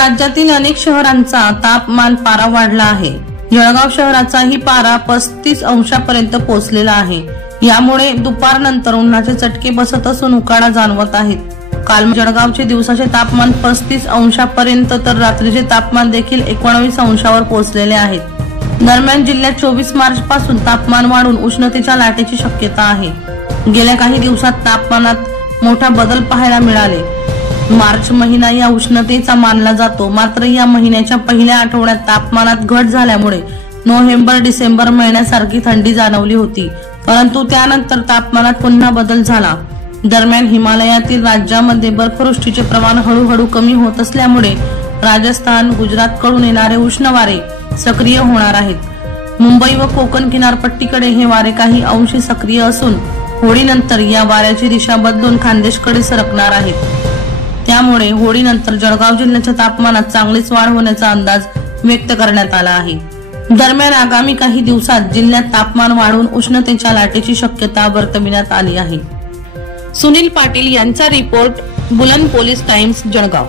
राज्यातील अनेक शहरांचा तापमान पारा वाढला आहे। जळगाव शहराचाही पारा 35 अंशापर्यंत पोहोचलेला आहे। यामुळे दुपारनंतर उन्हाचे चटके बसत असून उकाडा जाणवत आहेत। काल जळगावचे दिवसाचे तापमान 35 अंशापर्यंत तर रात्रीचे तापमान देखील 19 अंशावर पोहोचलेले आहेत। दरम्यान जिल्ह्यात 24 मार्च पासून तापमान वाढून उष्णतेच्या लाटेची शक्यता आहे। गेल्या काही दिवसात तापमानात मोठा बदल पाहायला मिळाले। मार्च महिना या उष्णतेचा मानला जातो, मात्र या महिन्याच्या पहिल्या आठवड्यात तापमानात घट झाल्यामुळे नोव्हेंबर डिसेंबर महिन्यासारखी थंडी जाणवली होती, परंतु त्यानंतर तापमानात पुन्हा बदल झाला। दरम्यान हिमालयातील राज्यामध्ये बर्फवृष्टीचे प्रमाण हळूहळू कमी होत असल्यामुळे राजस्थान, गुजरात कडून येणारे उष्ण वारे सक्रिय होणार आहेत। मुंबई व कोकण किनारपट्टीकडे हे वारे काही अंशी सक्रिय असून होळीनंतर या वाऱ्याची दिशा बदलून खानदेशकडे सरकणार आहेत। त्यामुळे होळीनंतर जळगाव जिल्ह्याच्या तापमानात चांगलीच वाढ होण्याचा अंदाज व्यक्त करण्यात आला आहे। दरम्यान आगामी काही दिवसात जिल्ह्यात तापमान वाढून उष्णतेच्या लाटेची शक्यता वर्तविण्यात आली आहे। सुनील पाटील यांचा रिपोर्ट, बुलंद पोलीस टाइम्स, जळगाव।